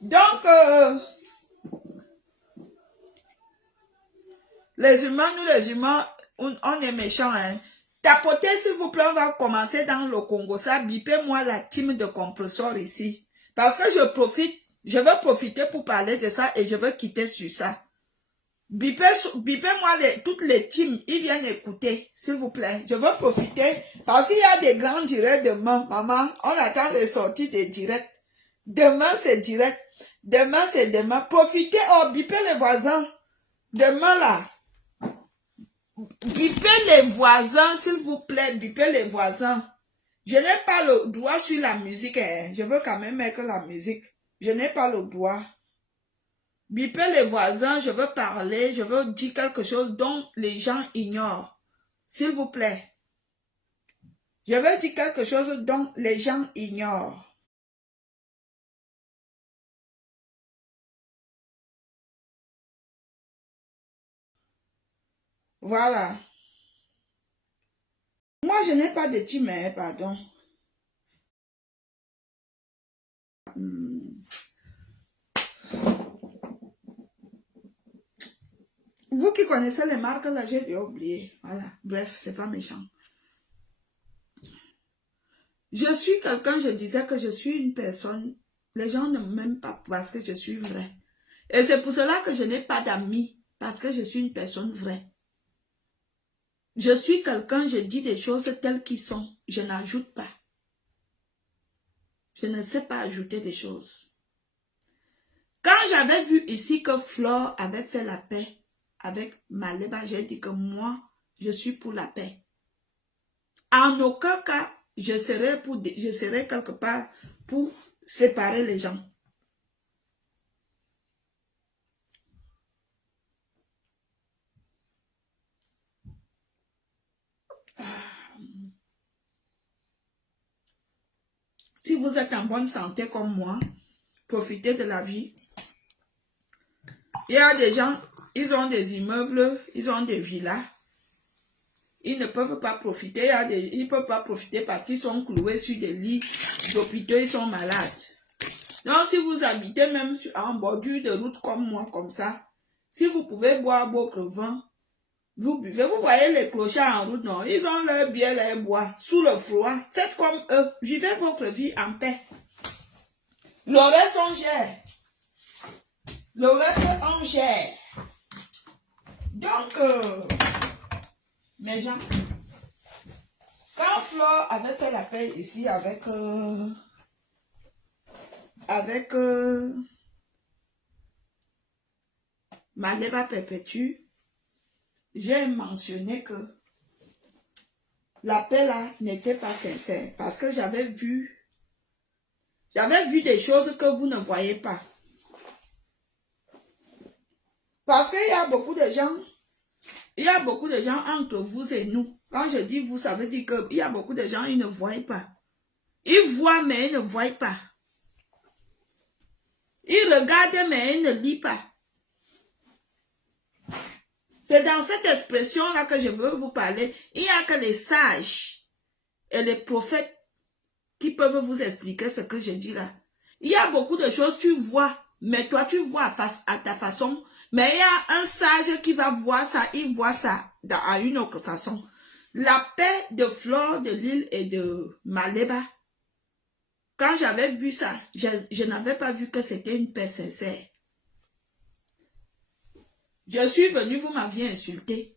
Donc, les humains, nous les humains, on est méchants. Hein. Tapotez, s'il vous plaît, on va commencer dans le Congo. Ça, bipez-moi la team de compresseur ici. Parce que je veux profiter pour parler de ça et je veux quitter sur ça. Bipez-moi toutes les teams, ils viennent écouter, s'il vous plaît. Je veux profiter parce qu'il y a des grands directs demain, maman. On attend les sorties des directs. Demain, c'est direct. Demain, c'est demain. Profitez, bipez les voisins. Demain, là. Bipez les voisins, s'il vous plaît. Bipez les voisins. Je n'ai pas le droit sur la musique. Hein. Je veux quand même mettre la musique. Je n'ai pas le droit. Bipez les voisins, je veux parler, je veux dire quelque chose dont les gens ignorent. S'il vous plaît. Je veux dire quelque chose dont les gens ignorent. Voilà. Moi, je n'ai pas de team, hein, pardon. Vous qui connaissez les marques, là, j'ai oublié. Voilà. Bref, c'est pas méchant. Je suis quelqu'un, je disais que je suis une personne. Les gens ne m'aiment pas parce que je suis vraie. Et c'est pour cela que je n'ai pas d'amis. Parce que je suis une personne vraie. Je suis quelqu'un, je dis des choses telles qu'elles sont. Je n'ajoute pas. Je ne sais pas ajouter des choses. Quand j'avais vu ici que Flore avait fait la paix avec Maleba, j'ai dit que moi, je suis pour la paix. En aucun cas, je serai quelque part pour séparer les gens. Si vous êtes en bonne santé comme moi, profitez de la vie. Il y a des gens, ils ont des immeubles, ils ont des villas. Ils ne peuvent pas profiter. Ils ne peuvent pas profiter parce qu'ils sont cloués sur des lits d'hôpitaux, ils sont malades. Donc, si vous habitez même en bordure de route comme moi, comme ça, si vous pouvez boire votre vin, vous buvez. Vous voyez les clochards en route, non? Ils ont leur bière, leur bois, sous le froid. Faites comme eux. Vivez votre vie en paix. Le reste, on gère. Le reste, on gère. Donc, mes gens, quand Flore avait fait la paix ici avec Maleba Perpétue, j'ai mentionné que la paix là n'était pas sincère parce que j'avais vu des choses que vous ne voyez pas. Parce qu'il y a beaucoup de gens, entre vous et nous. Quand je dis vous, ça veut dire qu'il y a beaucoup de gens, ils ne voient pas. Ils voient, mais ils ne voient pas. Ils regardent, mais ils ne lisent pas. C'est dans cette expression-là que je veux vous parler. Il n'y a que les sages et les prophètes qui peuvent vous expliquer ce que je dis là. Il y a beaucoup de choses, tu vois, mais toi, tu vois à ta façon. Mais il y a un sage qui va voir ça, il voit ça à une autre façon. La paix de Flore de Lille et de Maleba, quand j'avais vu ça, je n'avais pas vu que c'était une paix sincère. Je suis venue, vous m'aviez insulté.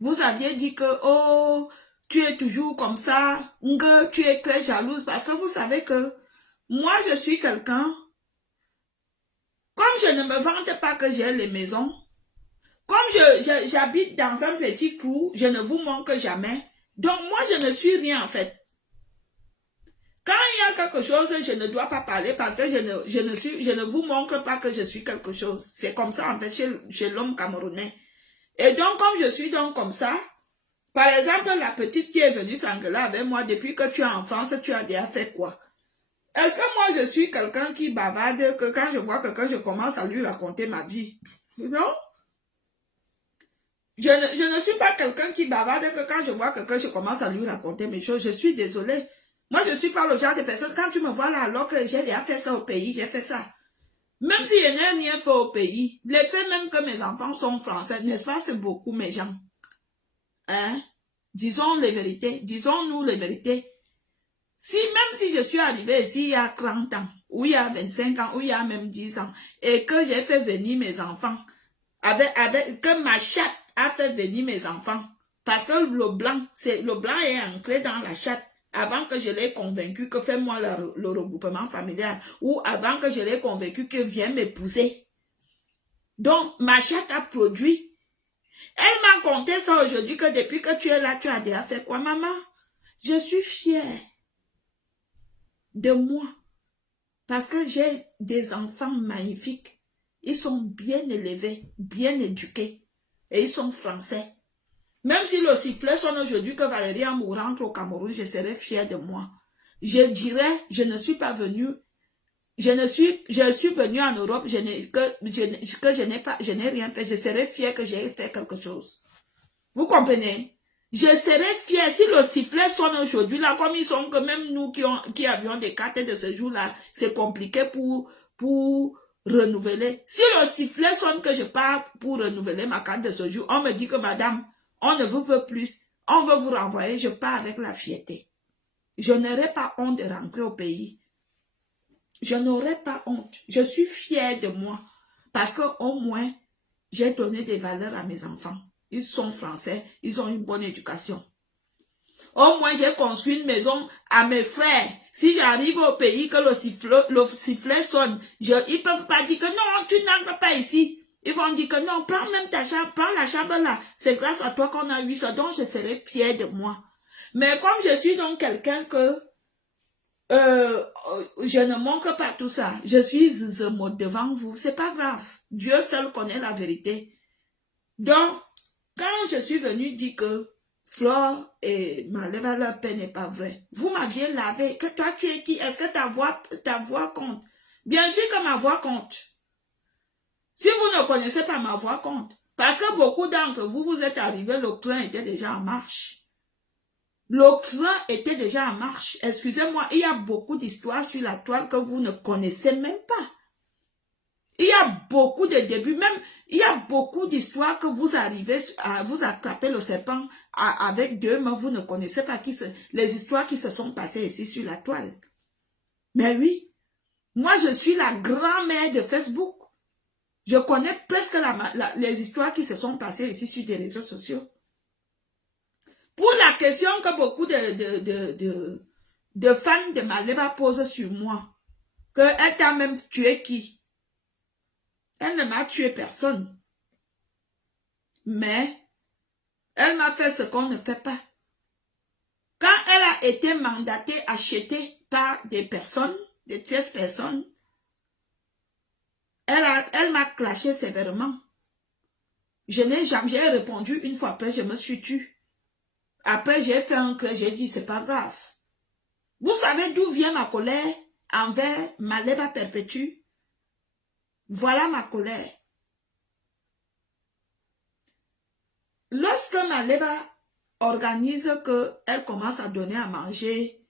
Vous aviez dit que, oh, tu es toujours comme ça, que tu es très jalouse, parce que vous savez que moi, je suis quelqu'un, comme je ne me vante pas que j'ai les maisons, comme j'habite dans un petit trou, je ne vous manque jamais. Donc, moi, je ne suis rien, en fait. Quand il y a quelque chose, je ne dois pas parler parce que je ne vous montre pas que je suis quelque chose. C'est comme ça, en fait, chez l'homme camerounais. Et donc, comme je suis donc comme ça, par exemple, la petite qui est venue s'engueuler avec moi depuis que tu es enfance, tu as déjà fait quoi? Est-ce que moi, je suis quelqu'un qui bavarde, que quand je vois quelqu'un, je commence à lui raconter ma vie? Non? Je ne suis pas quelqu'un qui bavarde, que quand je vois quelqu'un, je commence à lui raconter mes choses. Je suis désolée. Moi, je ne suis pas le genre de personne, quand tu me vois là, alors que j'ai déjà fait ça au pays, j'ai fait ça. Même si je n'ai rien fait au pays, le fait même que mes enfants sont français, n'est-ce pas, c'est beaucoup, mes gens. Hein? Disons les vérités, disons-nous les vérités. Si, même si je suis arrivée ici il y a 30 ans, ou il y a 25 ans, ou il y a même 10 ans, et que j'ai fait venir mes enfants, que ma chatte a fait venir mes enfants, parce que le blanc est ancré dans la chatte, avant que je l'ai convaincu que fais-moi le regroupement familial, ou avant que je l'ai convaincu que viens m'épouser. Donc, ma chatte a produit. Elle m'a conté ça aujourd'hui, que depuis que tu es là, tu as déjà fait quoi, maman? Je suis fière de moi, parce que j'ai des enfants magnifiques. Ils sont bien élevés, bien éduqués, et ils sont français. Même si le sifflet sonne aujourd'hui que Valérie Amour rentre au Cameroun, je serai fière de moi. Je dirais, je ne suis pas venue, je suis venue en Europe, je n'ai rien fait, je serai fière que j'ai fait quelque chose. Vous comprenez? Je serais fière si le sifflet sonne aujourd'hui, là, comme ils sont, que même nous qui avions des cartes de ce jour-là, c'est compliqué pour renouveler. Si le sifflet sonne que je pars pour renouveler ma carte de ce jour, on me dit que madame, on ne vous veut plus, on veut vous renvoyer, je pars avec la fierté. Je n'aurai pas honte de rentrer au pays. Je n'aurai pas honte. Je suis fière de moi. Parce qu'au moins, j'ai donné des valeurs à mes enfants. Ils sont français, ils ont une bonne éducation. Au moins, j'ai construit une maison à mes frères. Si j'arrive au pays que le sifflet sonne, ils ne peuvent pas dire que non, tu n'entres pas ici. Ils vont dire que non, prends même ta chambre, prends la chambre là. C'est grâce à toi qu'on a eu ça, donc je serai fière de moi. Mais comme je suis donc quelqu'un que je ne montre pas tout ça, je suis devant vous, c'est pas grave. Dieu seul connaît la vérité. Donc, quand je suis venue dire que Flore et Maleva, leur paix n'est pas vrai, vous m'aviez lavé. Que toi, tu es qui? Est-ce que ta voix compte? Bien sûr que ma voix compte. Si vous ne connaissez pas ma voix compte, parce que beaucoup d'entre vous, vous êtes arrivés, le train était déjà en marche. Le train était déjà en marche. Excusez-moi, il y a beaucoup d'histoires sur la toile que vous ne connaissez même pas. Il y a beaucoup de débuts, même, il y a beaucoup d'histoires que vous arrivez à vous attraper le serpent avec deux mains, vous ne connaissez pas les histoires qui se sont passées ici sur la toile. Mais oui, moi je suis la grand-mère de Facebook. Je connais presque les histoires qui se sont passées ici sur des réseaux sociaux. Pour la question que beaucoup de fans de Maleva posent sur moi, qu'elle t'a même tué qui? Elle ne m'a tué personne. Mais elle m'a fait ce qu'on ne fait pas. Quand elle a été mandatée, achetée par des personnes, des tierces personnes, elle m'a clashé sévèrement. J'ai répondu une fois après, je me suis tue. Après, j'ai fait un cri, j'ai dit, c'est pas grave. Vous savez d'où vient ma colère envers Maleva Perpétue? Voilà ma colère. Lorsque Maleva organise qu'elle commence à donner à manger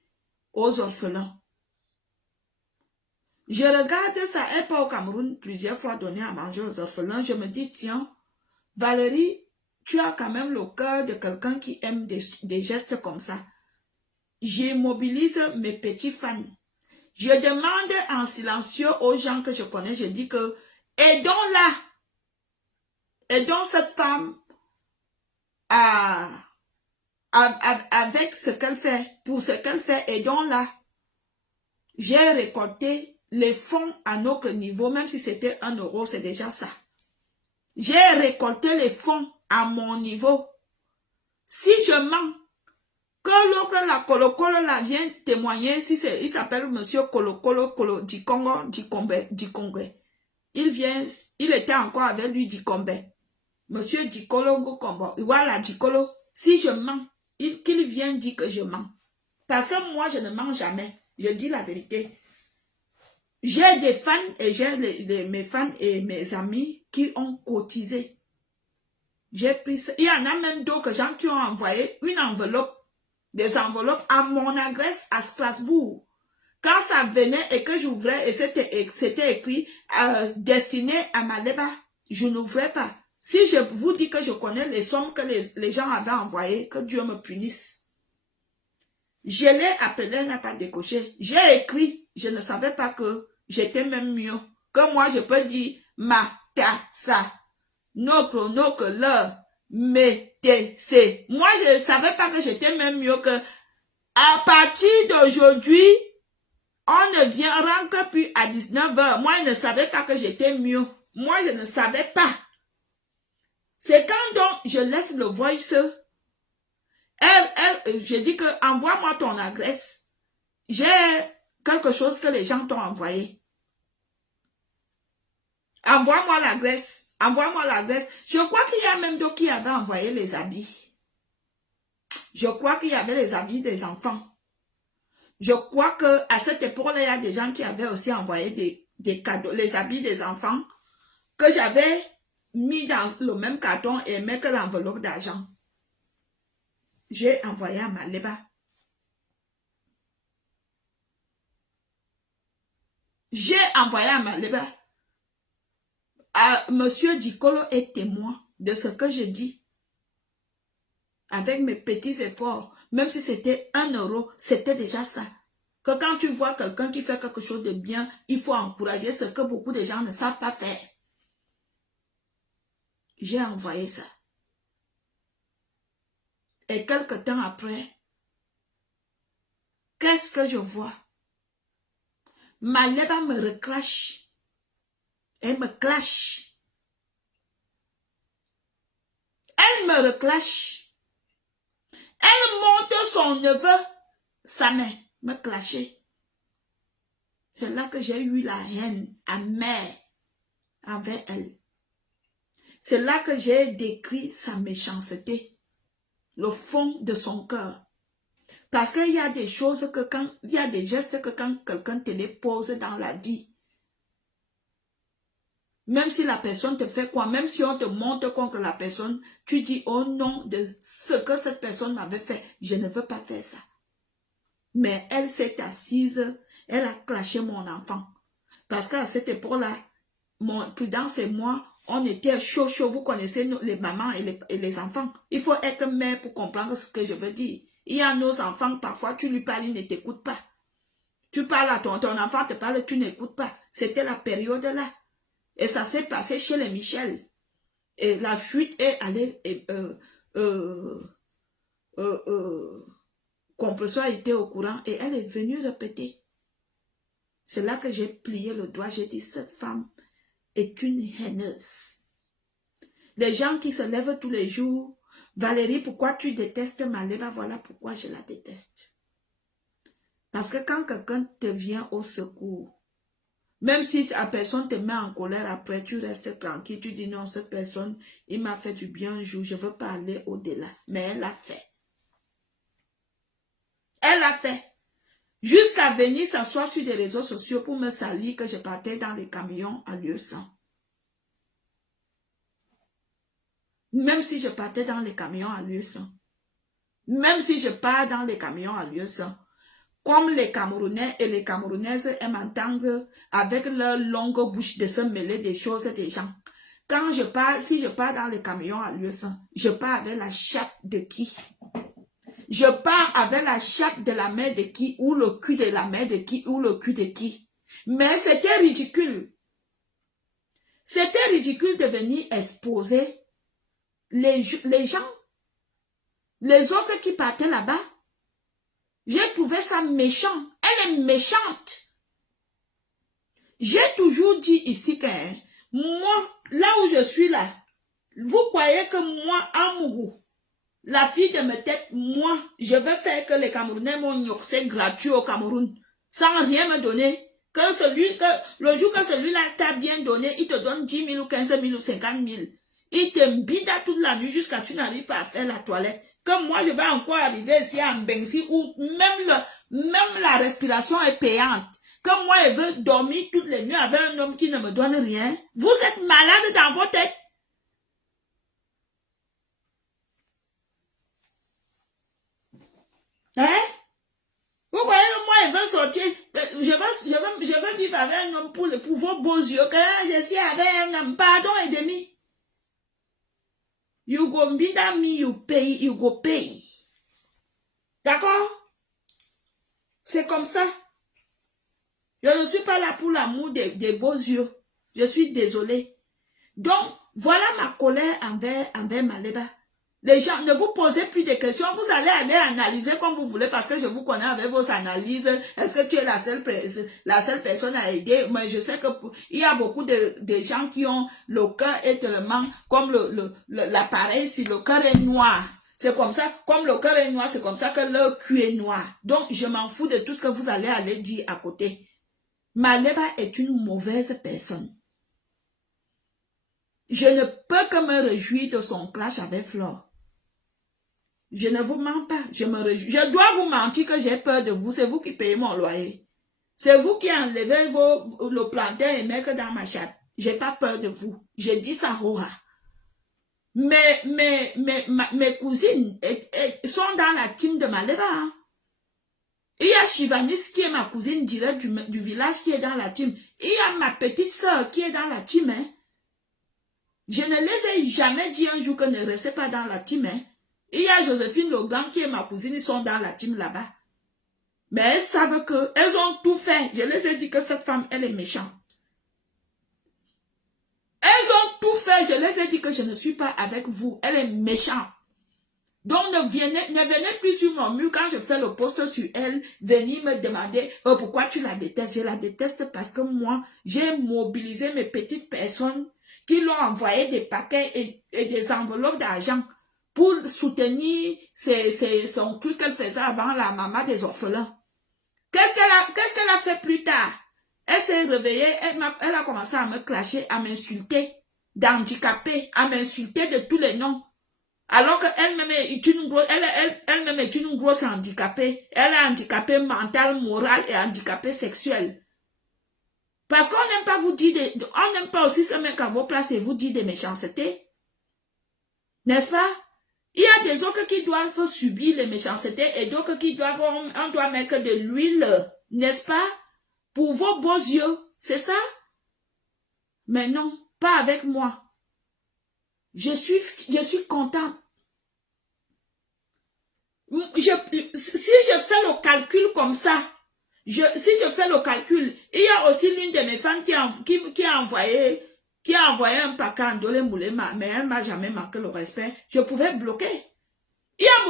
aux orphelins, je regarde ça, elle part au Cameroun plusieurs fois donner à manger aux orphelins, je me dis, tiens, Valérie, tu as quand même le cœur de quelqu'un qui aime des gestes comme ça. J'immobilise mes petits fans. Je demande en silencieux aux gens que je connais, je dis que aidons-la. Aidons cette femme avec ce qu'elle fait. Pour ce qu'elle fait, aidons-la. J'ai récolté les fonds à notre niveau, même si c'était 1 euro, c'est déjà ça. J'ai récolté les fonds à mon niveau. Si je mens, que l'autre, la Kolokolo, là, vient témoigner, il s'appelle monsieur Kolokolo Dikongo, Dikongwe. Il était encore avec lui Dikombe. Monsieur Dikolo Kombo. Voilà, Dikolo. Si je mens, qu'il vienne dire que je mens. Parce que moi, je ne mens jamais. Je dis la vérité. J'ai des fans et j'ai mes fans et mes amis qui ont cotisé. J'ai pris ça. Il y en a même d'autres gens qui ont envoyé une enveloppe, des enveloppes à mon adresse à Strasbourg. Quand ça venait et que j'ouvrais et c'était écrit destiné à Maleba, je n'ouvrais pas. Si je vous dis que je connais les sommes que les gens avaient envoyées, que Dieu me punisse. Je l'ai appelé, elle n'a pas décoché. J'ai écrit, je ne savais pas que j'étais même mieux. Que moi, je peux dire ma, ta, sa. No, que le, me, te, c'est. Moi, je ne savais pas que j'étais même mieux que à partir d'aujourd'hui, on ne viendra que plus à 19h. Moi, je ne savais pas que j'étais mieux. Moi, je ne savais pas. C'est quand donc je laisse le voice, je dis que envoie-moi ton adresse. J'ai quelque chose que les gens t'ont envoyé. Envoie-moi l'adresse. Envoie-moi l'adresse. Je crois qu'il y a même d'autres qui avaient envoyé les habits. Je crois qu'il y avait les habits des enfants. Je crois qu'à cette époque-là, il y a des gens qui avaient aussi envoyé des cadeaux, les habits des enfants, que j'avais mis dans le même carton et mis que l'enveloppe d'argent. J'ai envoyé à Maleba. J'ai envoyé à Maleba. Monsieur Dicolo est témoin de ce que je dis. Avec mes petits efforts, même si c'était 1 euro, c'était déjà ça. Que quand tu vois quelqu'un qui fait quelque chose de bien, il faut encourager ce que beaucoup de gens ne savent pas faire. J'ai envoyé ça. Et quelque temps après, qu'est-ce que je vois? Maleba me recrache. Elle me clash. Elle me reclache. Elle monte son neveu, sa main, me clasher. C'est là que j'ai eu la haine amère envers elle. C'est là que j'ai décrit sa méchanceté, le fond de son cœur. Parce qu'il y a des choses que quand, il y a des gestes que quand quelqu'un te les pose dans la vie, même si la personne te fait quoi, même si on te monte contre la personne, tu dis au nom de ce que cette personne m'avait fait, je ne veux pas faire ça. Mais elle s'est assise, elle a clashé mon enfant. Parce qu'à cette époque-là, Prudence et moi, on était chaud. Vous connaissez les mamans et les enfants. Il faut être mère pour comprendre ce que je veux dire. Il y a nos enfants, parfois tu lui parles, il ne t'écoute pas. Tu parles à ton enfant, te parle, tu n'écoutes pas. C'était la période là. Et ça s'est passé chez les Michel. Et la fuite est allée, Compression était au courant et elle est venue répéter. C'est là que j'ai plié le doigt, j'ai dit, cette femme est une haineuse. Les gens qui se lèvent tous les jours, Valérie, pourquoi tu détestes Maleba? Voilà pourquoi je la déteste. Parce que quand quelqu'un te vient au secours, même si la personne te met en colère, après tu restes tranquille, tu dis non, cette personne, il m'a fait du bien un jour, je ne veux pas aller au-delà. Mais elle l'a fait. Elle l'a fait. Jusqu'à venir s'asseoir sur des réseaux sociaux pour me salir que je partais dans les camions à lieu sans. Même si je partais dans les camions à lieu sans. Même si je pars dans les camions à lieu sans. Comme les Camerounais et les Camerounaises aiment entendre avec leur longue bouche de se mêler des choses des gens. Quand je pars, si je pars dans les camions à lieu sans, je pars avec la chatte de qui? Je pars avec la chatte de la mère de qui? Ou le cul de la mère de qui? Ou le cul de qui? Mais c'était ridicule. C'était ridicule de venir exposer les gens, les autres qui partaient là-bas. J'ai trouvé ça méchant. Elle est méchante. J'ai toujours dit ici que moi, là où je suis là, vous croyez que moi, Amourou, la fille de ma tête, moi, je vais faire que les Camerounais m'ont yoxé gratuit au Cameroun, sans rien me donner. Le jour que celui-là t'a bien donné, il te donne 10 000 ou 15 000 ou 50 000. Il te bida toute la nuit jusqu'à ce que tu n'arrives pas à faire la toilette. Comme moi, je vais encore arriver ici à Mbengsi où même la respiration est payante. Comme moi, je veux dormir toutes les nuits avec un homme qui ne me donne rien. Vous êtes malade dans votre tête. Hein? Vous voyez, moi, je veux sortir. avec un homme pour vos beaux yeux, que je suis avec un homme, pardon et demi. You go be that me, you go pay. D'accord? C'est comme ça. Je ne suis pas là pour l'amour des beaux yeux. Je suis désolée. Donc, voilà ma colère envers Maleba. Les gens, ne vous posez plus de questions. Vous allez aller analyser comme vous voulez parce que je vous connais avec vos analyses. Est-ce que tu es la seule personne à aider? Mais je sais que il y a beaucoup de gens qui ont le cœur est tellement comme l'appareil, si le cœur est noir. C'est comme ça, comme le cœur est noir, c'est comme ça que leur cul est noir. Donc, je m'en fous de tout ce que vous allez aller dire à côté. Maleba est une mauvaise personne. Je ne peux que me réjouir de son clash avec Flore. Je ne vous mens pas, je me réjouis. Je dois vous mentir que j'ai peur de vous, c'est vous qui payez mon loyer. C'est vous qui enlevez le plantain et mettez dans ma chatte. J'ai pas peur de vous. Je dis ça, Hora. Mes cousines sont dans la team de Maleba. Hein. Il y a Shivanis qui est ma cousine directe du village qui est dans la team. Il y a ma petite soeur qui est dans la team. Hein. Je ne les ai jamais dit un jour que ne restez pas dans la team. Hein. Il y a Joséphine Legrand qui est ma cousine, ils sont dans la team là-bas. Mais elles savent qu'elles ont tout fait. Je les ai dit que cette femme, elle est méchante. Elles ont tout fait. Je les ai dit que je ne suis pas avec vous. Elle est méchante. Donc ne venez plus sur mon mur quand je fais le post sur elle. Venez me demander pourquoi tu la détestes. Je la déteste parce que moi, j'ai mobilisé mes petites personnes qui l'ont envoyé des paquets et des enveloppes d'argent pour soutenir son truc qu'elle faisait avant la maman des orphelins. Qu'est-ce qu'elle a fait plus tard? Elle s'est réveillée, elle a commencé à me clasher, à m'insulter, d'handicapée, à m'insulter de tous les noms. Alors qu'elle-même est une grosse handicapée. Elle est handicapée mentale, morale et handicapée sexuelle. Parce qu'on n'aime pas vous dire, on n'aime pas aussi se mettre à vos places et vous dire des méchancetés. N'est-ce pas? Il y a des autres qui doivent subir les méchancetés et d'autres qui doivent, on doit mettre de l'huile, n'est-ce pas? Pour vos beaux yeux, c'est ça? Mais non, pas avec moi. Je suis contente. Si je fais le calcul comme ça, si je fais le calcul, il y a aussi l'une de mes femmes qui a envoyé un paquet en Dolé Moulema, mais elle m'a jamais marqué le respect. Je pouvais bloquer. Il y a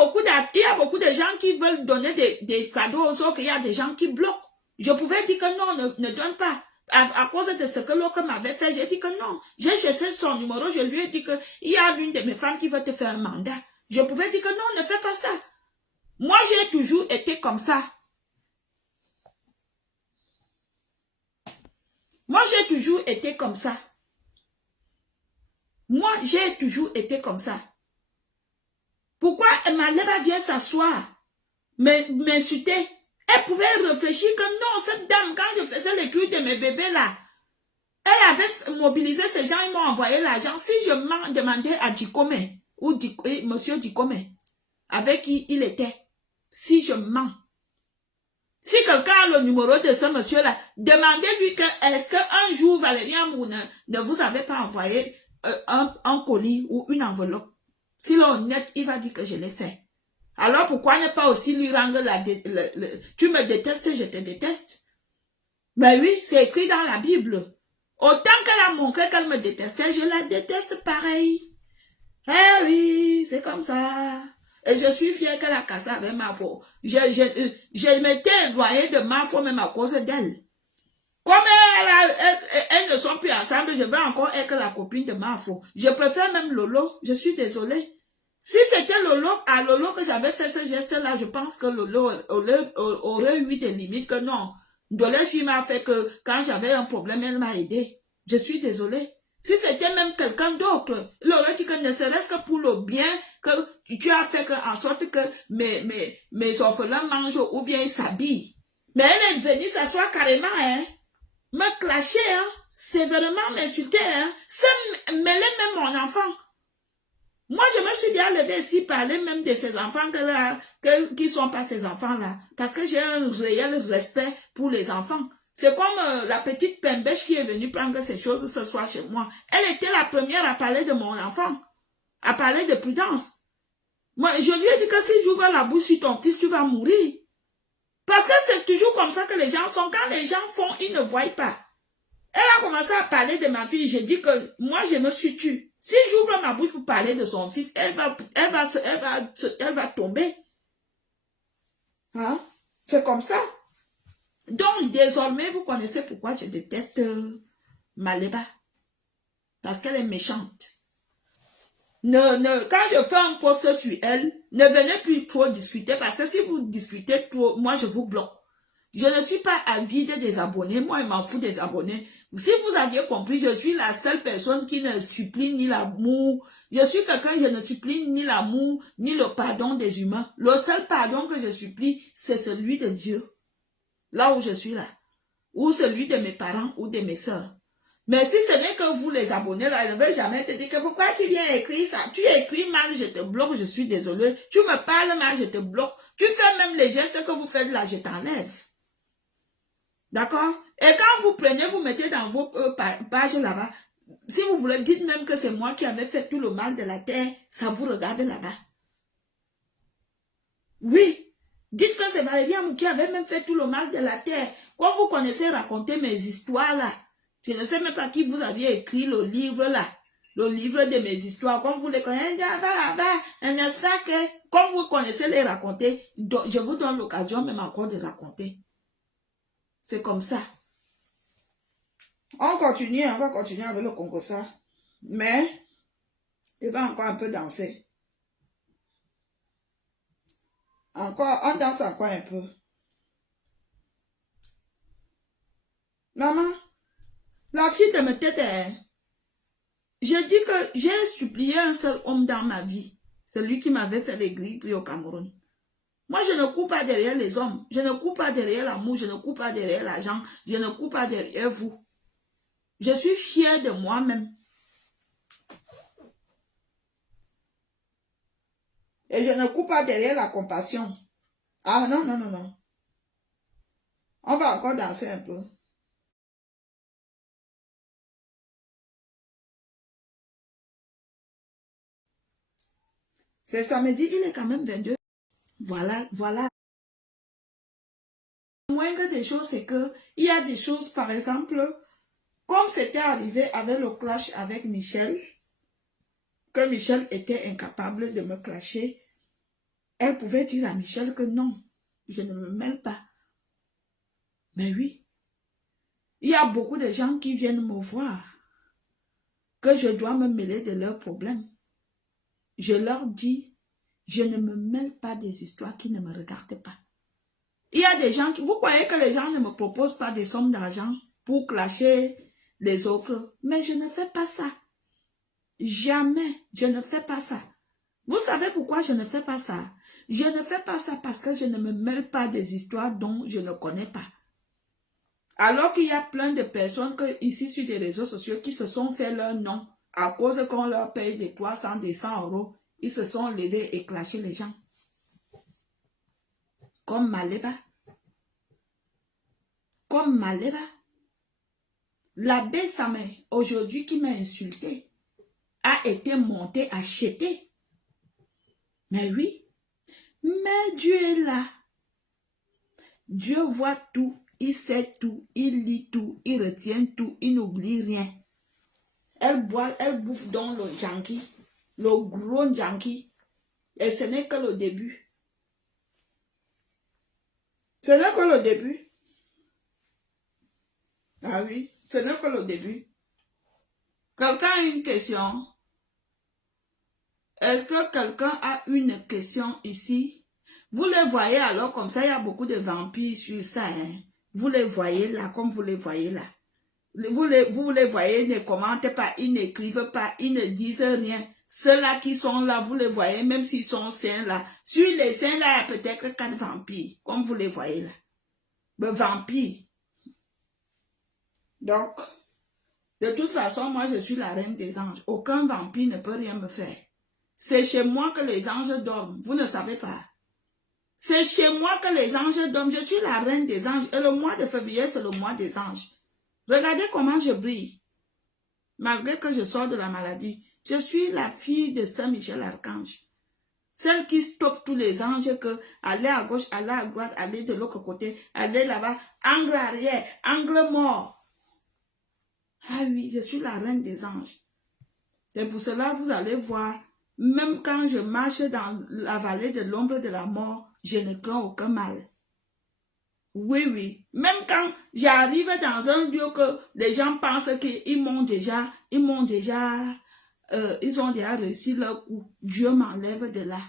beaucoup de gens qui veulent donner des cadeaux aux autres, il y a des gens qui bloquent. Je pouvais dire que non, ne donne pas. À cause de ce que l'autre m'avait fait, j'ai dit que non. J'ai cherché son numéro, je lui ai dit que il y a l'une de mes femmes qui veut te faire un mandat. Je pouvais dire que non, ne fais pas ça. Moi, j'ai toujours été comme ça. Moi, j'ai toujours été comme ça. Moi, j'ai toujours été comme ça. Pourquoi Maleba vient s'asseoir, m'insulter? Elle pouvait réfléchir que non, cette dame, quand je faisais les trucs de mes bébés là, elle avait mobilisé ces gens, ils m'ont envoyé l'argent. Si je m'en demandais à Dikome, ou monsieur Dikome, avec qui il était, si je mens, si quelqu'un a le numéro de ce monsieur-là, demandez-lui que est-ce qu'un jour Valérien Mouna ne vous avait pas envoyé un colis ou une enveloppe. S'il est honnête, il va dire que je l'ai fait. Alors pourquoi ne pas aussi lui rendre tu me détestes, je te déteste. Ben oui, c'est écrit dans la Bible. Autant qu'elle a montré qu'elle me détestait, je la déteste pareil. Eh oui, c'est comme ça. Et je suis fière qu'elle a cassé avec Mafo. Je m'étais éloignée de Mafo même à cause d'elle. Comme elles ne sont plus ensemble, je vais encore être la copine de Mafo. Je préfère même Lolo, je suis désolée. Si c'était Lolo, à Lolo que j'avais fait ce geste-là, je pense que Lolo aurait eu des limites que non. Dolé m'a fait que quand j'avais un problème, elle m'a aidé. Je suis désolée. Si c'était même quelqu'un d'autre, il aurait dit que ne serait-ce que pour le bien que tu as fait en sorte que mes orphelins mangent ou bien ils s'habillent. Mais elle est venue s'asseoir carrément, hein, me clasher, hein, sévèrement m'insulter, hein, ça mêlait même mon enfant. Moi, je me suis déjà levée ici parler même de ces enfants qui sont pas ces enfants-là. Parce que j'ai un réel respect pour les enfants. C'est comme la petite Pembèche qui est venue prendre ces choses ce soir chez moi. Elle était la première à parler de mon enfant, à parler de prudence. Moi, je lui ai dit que si j'ouvre la bouche sur ton fils, tu vas mourir. Parce que c'est toujours comme ça que les gens sont. Quand les gens font, ils ne voient pas. Elle a commencé à parler de ma fille. J'ai dit que moi, je me suis tue. Si j'ouvre ma bouche pour parler de son fils, elle va tomber. Hein? C'est comme ça. Donc, désormais, vous connaissez pourquoi je déteste Maléba. Parce qu'elle est méchante. Quand je fais un post sur elle, ne venez plus trop discuter. Parce que si vous discutez trop, moi, je vous bloque. Je ne suis pas avide des abonnés. Moi, je m'en fous des abonnés. Si vous aviez compris, je suis la seule personne qui ne supplie ni l'amour. Je suis quelqu'un, je ne supplie ni l'amour, ni le pardon des humains. Le seul pardon que je supplie, c'est celui de Dieu. Là où je suis là. Ou celui de mes parents ou de mes soeurs. Mais si ce n'est que vous, les abonnés, là, je ne vais jamais te dire que pourquoi tu viens écrire ça. Tu écris mal, je te bloque, je suis désolée. Tu me parles mal, je te bloque. Tu fais même les gestes que vous faites là, je t'enlève. D'accord? Et quand vous prenez, vous mettez dans vos pages là-bas. Si vous voulez, dites même que c'est moi qui avais fait tout le mal de la terre. Ça vous regarde là-bas. Oui. Dites que c'est Valérie Amou qui avait même fait tout le mal de la terre. Quand vous connaissez raconter mes histoires là. Je ne sais même pas qui vous aviez écrit le livre là. Le livre de mes histoires. Comme vous les connaissez, n'est-ce pas que, comme vous connaissez les raconter, je vous donne l'occasion même encore de raconter. C'est comme ça. On va continuer avec le Congo ça. Mais, il va encore un peu danser. Encore, on danse encore un peu. Maman, la fille de me tête, je dis que j'ai supplié un seul homme dans ma vie. Celui qui m'avait fait les gris au Cameroun. Moi, je ne cours pas derrière les hommes. Je ne cours pas derrière l'amour. Je ne cours pas derrière l'argent. Je ne cours pas derrière vous. Je suis fière de moi-même. Et je ne cours pas derrière la compassion. Ah non, non, non, non. On va encore danser un peu. C'est samedi, il est quand même 22. Voilà, voilà. Le moindre des choses, c'est que il y a des choses, par exemple, comme c'était arrivé avec le clash avec Michel, que Michel était incapable de me clasher, elle pouvait dire à Michel que non, je ne me mêle pas. Mais oui, il y a beaucoup de gens qui viennent me voir, que je dois me mêler de leurs problèmes. Je leur dis, je ne me mêle pas des histoires qui ne me regardent pas. Il y a des gens qui, vous croyez que les gens ne me proposent pas des sommes d'argent pour clasher les autres, mais je ne fais pas ça. Jamais, je ne fais pas ça. Vous savez pourquoi je ne fais pas ça? Je ne fais pas ça parce que je ne me mêle pas des histoires dont je ne connais pas. Alors qu'il y a plein de personnes ici sur les réseaux sociaux qui se sont fait leur nom à cause qu'on leur paye des 300, des 100 euros. Ils se sont levés et clashés les gens. Comme Maléba. Comme Maléba. L'abbé Samé, aujourd'hui qui m'a insulté, a été monté, acheté. Mais oui, mais Dieu est là. Dieu voit tout, il sait tout, il lit tout, il retient tout, il n'oublie rien. Elle bouffe donc le janky, le gros janky. Et ce n'est que le début. Ce n'est que le début. Ah oui, ce n'est que le début. Quelqu'un a une question? Est-ce que quelqu'un a une question ici? Vous les voyez alors comme ça, il y a beaucoup de vampires sur ça. Hein? Vous les voyez là, comme vous les voyez là. Vous les voyez, ils ne commentent pas, ils n'écrivent pas, ils ne disent rien. Ceux-là qui sont là, vous les voyez, même s'ils sont saints là. Sur les saints là, il y a peut-être 4 vampires, comme vous les voyez là. Mais vampires. Donc, de toute façon, moi je suis la reine des anges. Aucun vampire ne peut rien me faire. C'est chez moi que les anges dorment. Vous ne savez pas. C'est chez moi que les anges dorment. Je suis la reine des anges. Et le mois de février, c'est le mois des anges. Regardez comment je brille. Malgré que je sors de la maladie. Je suis la fille de Saint-Michel-Archange. Celle qui stoppe tous les anges que aller à gauche, aller à droite, aller de l'autre côté, aller là-bas, angle arrière, angle mort. Ah oui, je suis la reine des anges. Et pour cela, vous allez voir, même quand je marche dans la vallée de l'ombre de la mort, je ne crains aucun mal. Oui, oui. Même quand j'arrive dans un lieu que les gens pensent qu'ils ont déjà réussi leur coup, Dieu m'enlève de là.